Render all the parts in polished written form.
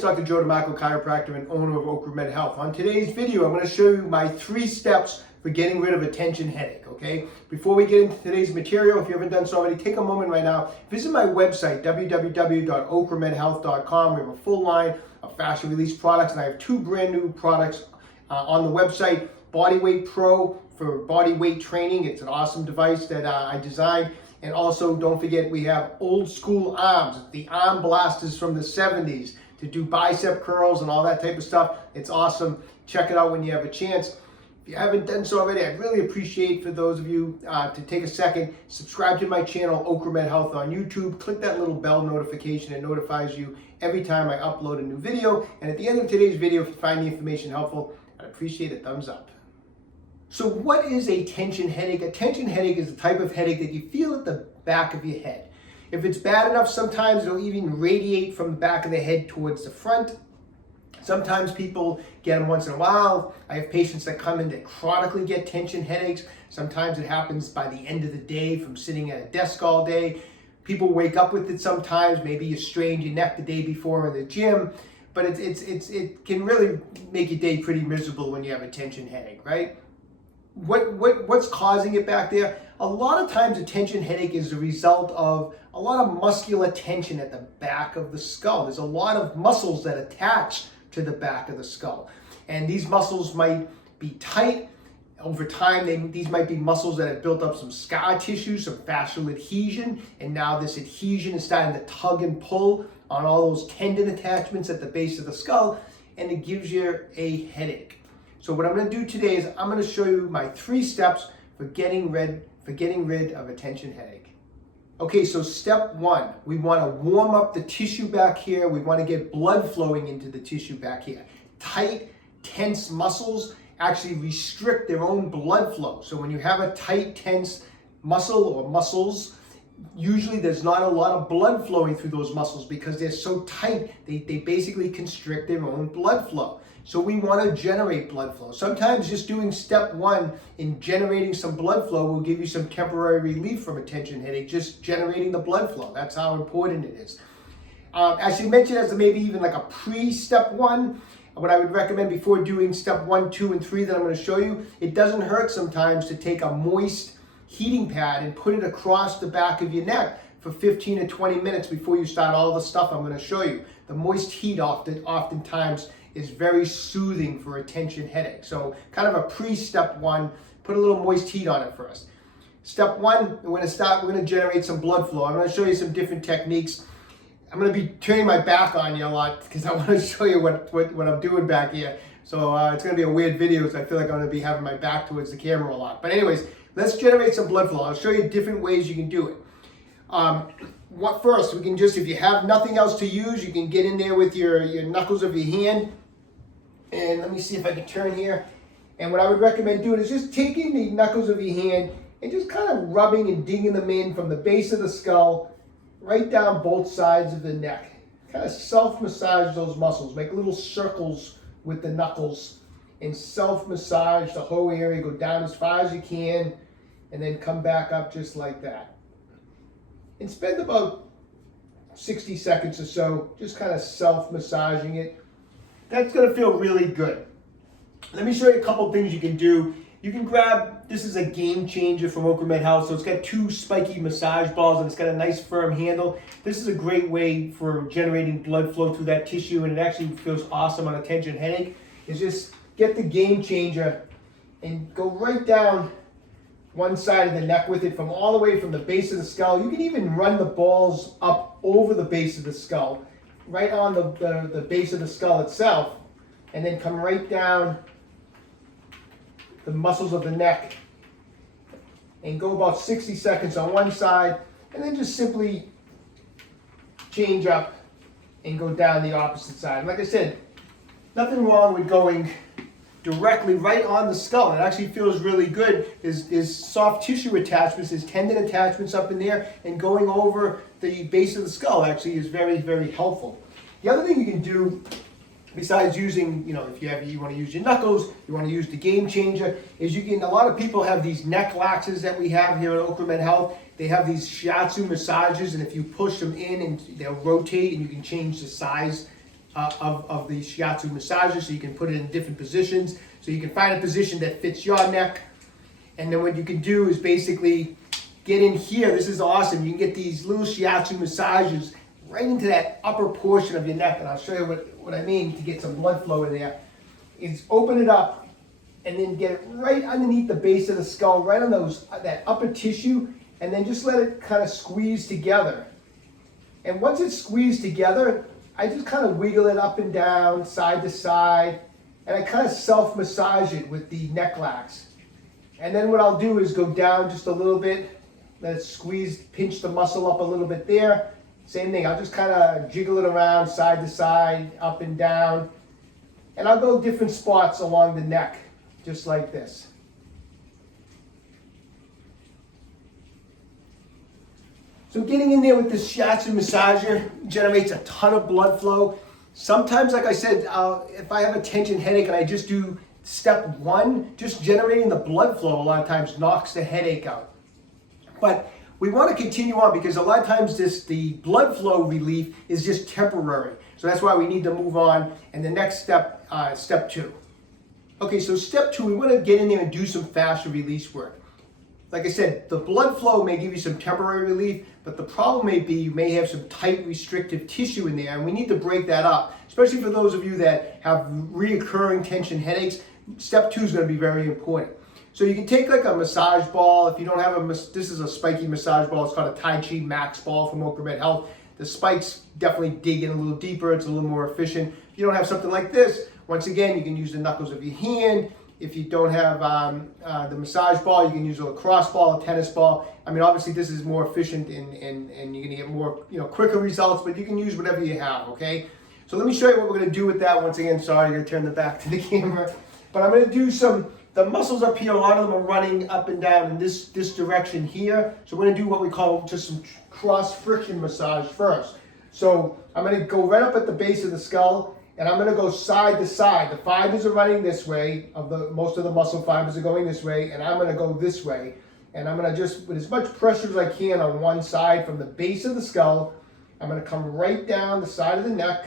it's Dr. Joe DeMarco, chiropractor and owner of OcraMed Health. On today's video, I'm going to show you my 3 steps for getting rid of a tension headache, okay? Before we get into today's material, if you haven't done so already, take a moment right now, visit my website, www.ocramedhealth.com. We have a full line of fascial release products, and I have 2 brand new products on the website. Bodyweight PRO for body weight training. It's an awesome device that I designed. And also, don't forget, we have old school arms, the arm blasters from the 70s to do bicep curls and all that type of stuff. It's awesome. Check it out when you have a chance. If you haven't done so already, I'd really appreciate for those of you to take a second, subscribe to my channel, OcraMed Health on YouTube. Click that little bell notification. It notifies you every time I upload a new video. And at the end of today's video, if you find the information helpful, I'd appreciate a thumbs up. So what is a tension headache? A tension headache is the type of headache that you feel at the back of your head. If it's bad enough, sometimes it'll even radiate from the back of the head towards the front. Sometimes people get them once in a while. I have patients that come in that chronically get tension headaches. Sometimes it happens by the end of the day from sitting at a desk all day. People wake up with it sometimes. Maybe you strained your neck the day before in the gym. But it can really make your day pretty miserable when you have a tension headache, right? What's causing it back there? A lot of times a tension headache is a result of a lot of muscular tension at the back of the skull. There's a lot of muscles that attach to the back of the skull. And these muscles might be tight. Over time, these might be muscles that have built up some scar tissue, some fascial adhesion, and now this adhesion is starting to tug and pull on all those tendon attachments at the base of the skull, and it gives you a headache. So what I'm going to do today is I'm going to show you my 3 steps for getting rid of a tension headache. Okay, so step 1, we want to warm up the tissue back here. We want to get blood flowing into the tissue back here. Tight, tense muscles actually restrict their own blood flow. So when you have a tight, tense muscle or muscles, usually there's not a lot of blood flowing through those muscles because they're so tight, they basically constrict their own blood flow. So we want to generate blood flow. Sometimes just doing step 1 in generating some blood flow will give you some temporary relief from a tension headache, just generating the blood flow. That's how important it is. As you mentioned, as maybe even like a pre-step 1, what I would recommend before doing step 1, 2, and 3 that I'm going to show you, it doesn't hurt sometimes to take a moist heating pad and put it across the back of your neck for 15 to 20 minutes before you start all the stuff I'm going to show you. The moist heat oftentimes is very soothing for a tension headache. So kind of a pre-step 1, put a little moist heat on it first. Step 1, we're going to generate some blood flow. I'm going to show you some different techniques. I'm going to be turning my back on you a lot because I want to show you what I'm doing back here. So it's going to be a weird video because I feel like I'm going to be having my back towards the camera a lot. But anyways, let's generate some blood flow. I'll show you different ways you can do it. First, we can just, if you have nothing else to use, you can get in there with your knuckles of your hand. And let me see if I can turn here. And what I would recommend doing is just taking the knuckles of your hand and just kind of rubbing and digging them in from the base of the skull right down both sides of the neck. Kind of self-massage those muscles. Make little circles with the knuckles and self-massage the whole area. Go down as far as you can and then come back up just like that. And spend about 60 seconds or so just kind of self-massaging it. That's going to feel really good. Let me show you a couple things you can do. You can grab, this is a game changer from OcraMed Health. So it's got 2 spiky massage balls and it's got a nice firm handle. This is a great way for generating blood flow through that tissue, and it actually feels awesome on a tension headache. Is just get the game changer and go right down one side of the neck with it, from all the way from the base of the skull. You can even run the balls up over the base of the skull, right on the base of the skull itself, and then come right down the muscles of the neck and go about 60 seconds on one side, and then just simply change up and go down the opposite side. Like I said, nothing wrong with going directly right on the skull. It actually feels really good. There's soft tissue attachments, there's tendon attachments up in there, and going over the base of the skull actually is very, very helpful. The other thing you can do, besides using, if you want to use your knuckles, you want to use the game changer, is a lot of people have these neck laxes that we have here at OcraMed Health. They have these shiatsu massages, and if you push them in, and they'll rotate, and you can change the size of the shiatsu massager, so you can put it in different positions. So you can find a position that fits your neck. And then what you can do is basically get in here. This is awesome. You can get these little shiatsu massages right into that upper portion of your neck. And I'll show you what I mean to get some blood flow in there. Is open it up and then get it right underneath the base of the skull, right on that upper tissue, and then just let it kind of squeeze together. And once it's squeezed together, I just kind of wiggle it up and down, side to side, and I kind of self-massage it with the neck lax. And then what I'll do is go down just a little bit, let it squeeze, pinch the muscle up a little bit there. Same thing, I'll just kind of jiggle it around, side to side, up and down. And I'll go different spots along the neck, just like this. So getting in there with this shiatsu massager generates a ton of blood flow. Sometimes, like I said, if I have a tension headache and I just do step 1, just generating the blood flow a lot of times knocks the headache out. But we want to continue on because a lot of times the blood flow relief is just temporary. So that's why we need to move on. And the next step, step 2. Okay, so step 2, we want to get in there and do some fascia release work. Like I said, the blood flow may give you some temporary relief, but the problem may be you may have some tight restrictive tissue in there, and we need to break that up, especially for those of you that have reoccurring tension headaches. Step 2 is going to be very important. So you can take like a massage ball. If you don't have this is a spiky massage ball. It's called a Tai Chi Max ball from OcraMed Health. The spikes definitely dig in a little deeper. It's a little more efficient. If you don't have something like this, once again, you can use the knuckles of your hand. If you don't have the massage ball, you can use a lacrosse ball, a tennis ball. I mean, obviously this is more efficient and you're gonna get more, quicker results, but you can use whatever you have, okay? So let me show you what we're gonna do with that. Once again, sorry, I'm gonna turn the back to the camera. But I'm gonna do the muscles up here, a lot of them are running up and down in this direction here. So we're gonna do what we call just some cross friction massage first. So I'm gonna go right up at the base of the skull, and I'm going to go side to side. The fibers are running this way, most of the muscle fibers are going this way, and I'm going to go this way. And I'm going to just, with as much pressure as I can on one side from the base of the skull, I'm going to come right down the side of the neck.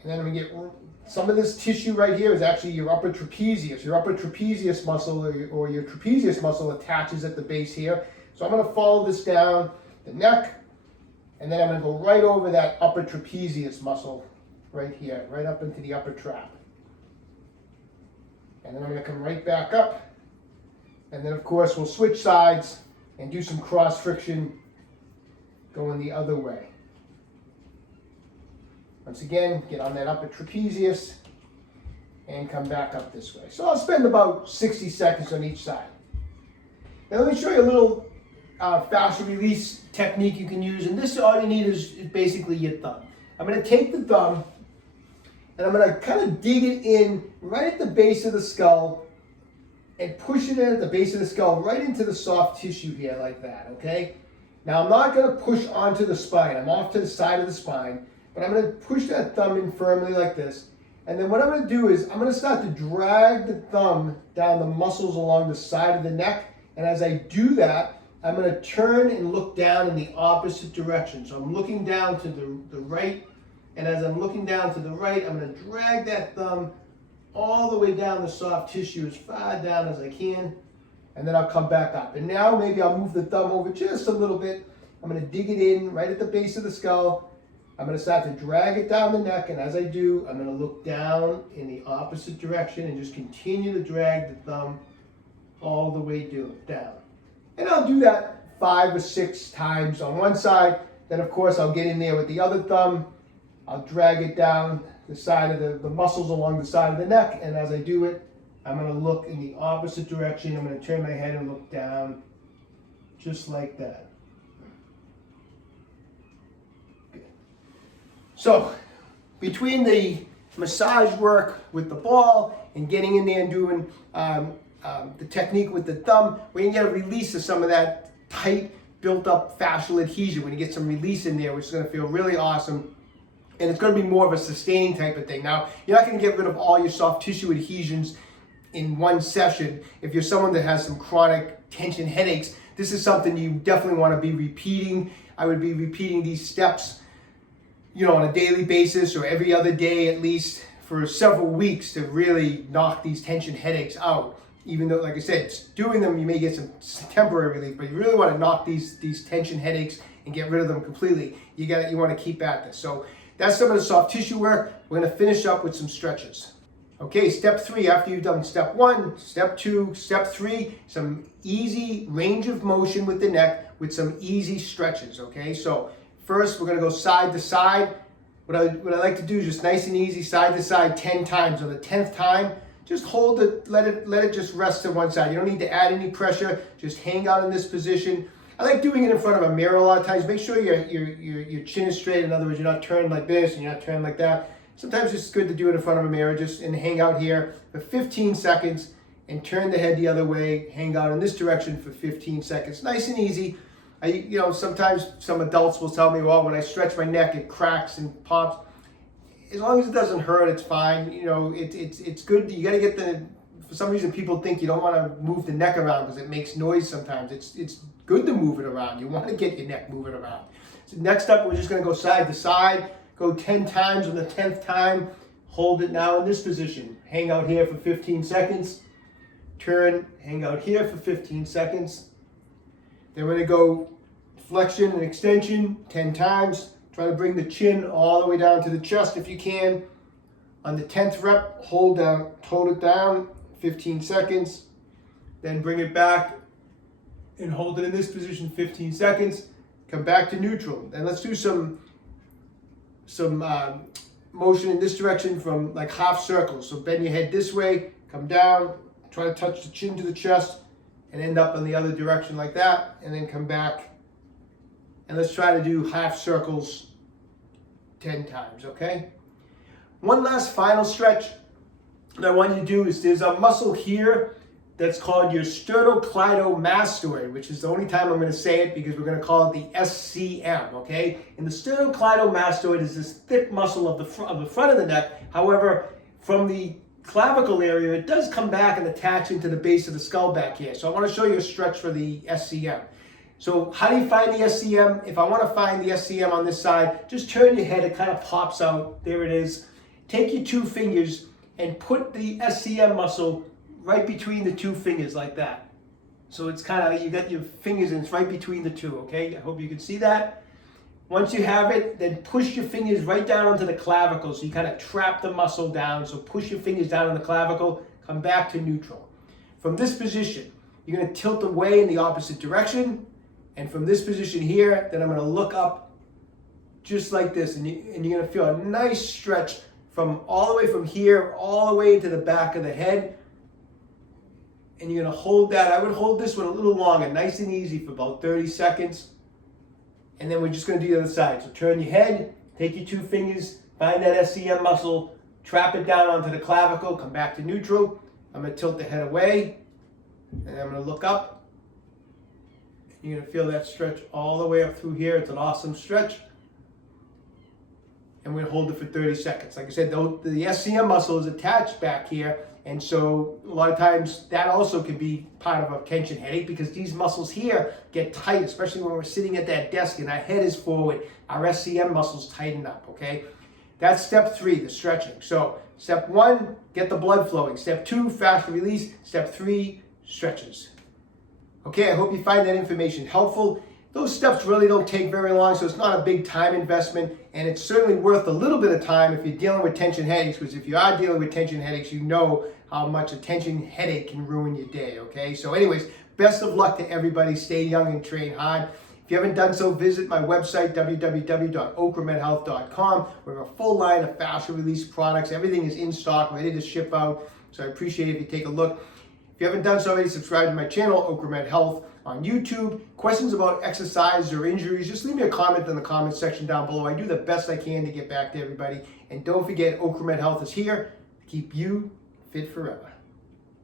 And then I'm going to get, some of this tissue right here is actually your upper trapezius. Your upper trapezius muscle or your trapezius muscle attaches at the base here. So I'm going to follow this down the neck, and then I'm going to go right over that upper trapezius muscle right here, right up into the upper trap. And then I'm going to come right back up. And then, of course, we'll switch sides and do some cross friction going the other way. Once again, get on that upper trapezius and come back up this way. So I'll spend about 60 seconds on each side. Now let me show you a little fascia release technique you can use. And this, all you need is basically your thumb. I'm going to take the thumb and I'm going to kind of dig it in right at the base of the skull and push it in at the base of the skull right into the soft tissue here like that, okay? Now I'm not going to push onto the spine. I'm off to the side of the spine, but I'm going to push that thumb in firmly like this. And then what I'm going to do is I'm going to start to drag the thumb down the muscles along the side of the neck. And as I do that, I'm going to turn and look down in the opposite direction. So I'm looking down to the right. And as I'm looking down to the right, I'm going to drag that thumb all the way down the soft tissue as far down as I can. And then I'll come back up. And now maybe I'll move the thumb over just a little bit. I'm going to dig it in right at the base of the skull. I'm going to start to drag it down the neck. And as I do, I'm going to look down in the opposite direction and just continue to drag the thumb all the way down. And I'll do that 5 or 6 times on one side. Then, of course, I'll get in there with the other thumb. I'll drag it down the side of the muscles along the side of the neck. And as I do it, I'm going to look in the opposite direction. I'm going to turn my head and look down just like that. Okay. So, between the massage work with the ball and getting in there and doing the technique with the thumb, we're going to get a release of some of that tight, built-up fascial adhesion. We're going to get some release in there, which is going to feel really awesome. And it's going to be more of a sustaining type of thing. Now, you're not going to get rid of all your soft tissue adhesions in one session. If you're someone that has some chronic tension headaches, this is something you definitely want to be repeating. I would be repeating these steps, on a daily basis or every other day at least for several weeks to really knock these tension headaches out. Even though, like I said, doing them, you may get some temporary relief, but you really want to knock these tension headaches and get rid of them completely. You want to keep at this. So that's some of the soft tissue work. We're going to finish up with some stretches. Okay, step 3, after you've done step 1, step 2, step 3, some easy range of motion with the neck with some easy stretches, okay? So first, we're going to go side to side. What I like to do is just nice and easy, side to side 10 times. On the 10th time, just hold it, let it just rest to one side. You don't need to add any pressure, just hang out in this position. I like doing it in front of a mirror a lot of times. Make sure your chin is straight. In other words, you're not turned like this and you're not turned like that. Sometimes it's good to do it in front of a mirror, just and hang out here for 15 seconds and turn the head the other way, hang out in this direction for 15 seconds. Nice and easy. Sometimes some adults will tell me, well, when I stretch my neck, it cracks and pops. As long as it doesn't hurt, it's fine. It's good. You got to get for some reason people think you don't want to move the neck around because it makes noise sometimes. It's good to move it around. You want to get your neck moving around. So next up, we're just going to go side to side. Go 10 times. On the 10th time, hold it now in this position. Hang out here for 15 seconds. Turn, hang out here for 15 seconds. Then we're going to go flexion and extension 10 times. Try to bring the chin all the way down to the chest if you can. On the 10th rep, hold it down 15 seconds. Then bring it back and hold it in this position 15 seconds. Come back to neutral. Then let's do some motion in this direction from like half circles. So bend your head this way, come down, try to touch the chin to the chest, and end up in the other direction like that, and then come back. And let's try to do half circles 10 times, okay? One last final stretch that I want you to do is there's a muscle here that's called your sternocleidomastoid, which is the only time I'm going to say it because we're going to call it the SCM, okay? And the sternocleidomastoid is this thick muscle of the front of the neck. However, from the clavicle area, it does come back and attach into the base of the skull back here. So I want to show you a stretch for the SCM. So how do you find the SCM? If I want to find the SCM on this side, just turn your head, it kind of pops out. There it is. Take your 2 fingers and put the SCM muscle right between the 2 fingers like that. So it's kind of, you got your fingers and it's right between the 2, okay? I hope you can see that. Once you have it, then push your fingers right down onto the clavicle. So you kind of trap the muscle down. So push your fingers down on the clavicle, come back to neutral. From this position, you're going to tilt away in the opposite direction. And from this position here, then I'm going to look up just like this. And you're going to feel a nice stretch from all the way from here, all the way into the back of the head. And you're going to hold that. I would hold this one a little longer, nice and easy for about 30 seconds. And then we're just going to do the other side. So turn your head, take your 2 fingers, find that SCM muscle, trap it down onto the clavicle, come back to neutral. I'm going to tilt the head away, and I'm going to look up. You're going to feel that stretch all the way up through here. It's an awesome stretch. And we're going to hold it for 30 seconds. Like I said, the SCM muscle is attached back here. And so a lot of times that also can be part of a tension headache because these muscles here get tight, especially when we're sitting at that desk and our head is forward. Our SCM muscles tighten up, okay? That's step 3, the stretching. So step 1, get the blood flowing. Step 2, fascial release. Step 3, stretches. Okay, I hope you find that information helpful. Those steps really don't take very long, so it's not a big time investment, and it's certainly worth a little bit of time if you're dealing with tension headaches, because if you are dealing with tension headaches, you know how much a tension headache can ruin your day, okay? So anyways, best of luck to everybody. Stay young and train hard. If you haven't done so, visit my website, www.OcraMedHealth.com. We have a full line of fascial release products. Everything is in stock, ready to ship out, so I appreciate it if you take a look. If you haven't done so already, subscribe to my channel, OcraMed Health, on YouTube. Questions about exercise or injuries, just leave me a comment in the comment section down below. I do the best I can to get back to everybody. And don't forget, OcraMed Health is here to keep you fit forever.